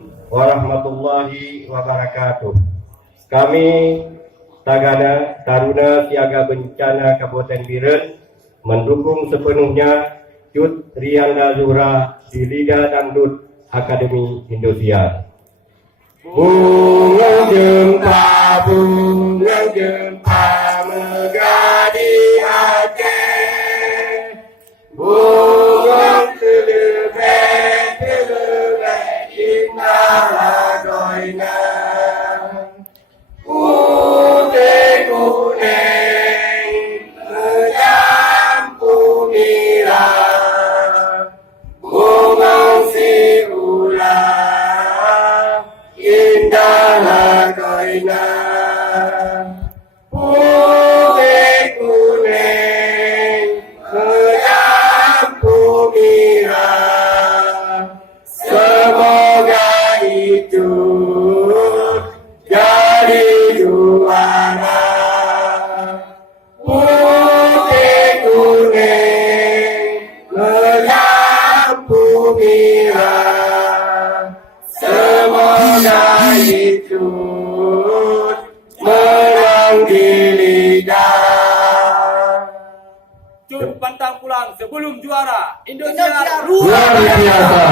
warahmatullahi wabarakatuh. Kami Tagana Taruna Siaga Bencana Kabupaten Biren mendukung sepenuhnya Cut Rianda Zuhra di Liga Dangdut Akademi Indosiar. Bunga gempa megah di hati, bunga telebet indah lagoina, putih kuning menyampung nira, bunga si ulang indah lagoina, putih kuning menyampung nira. Semoga itu jadi juara. Putih kuning menyampung nira. Semoga itu menang di liga. Cut pantang pulang sebelum juara. Indonesia luar Luar biasa.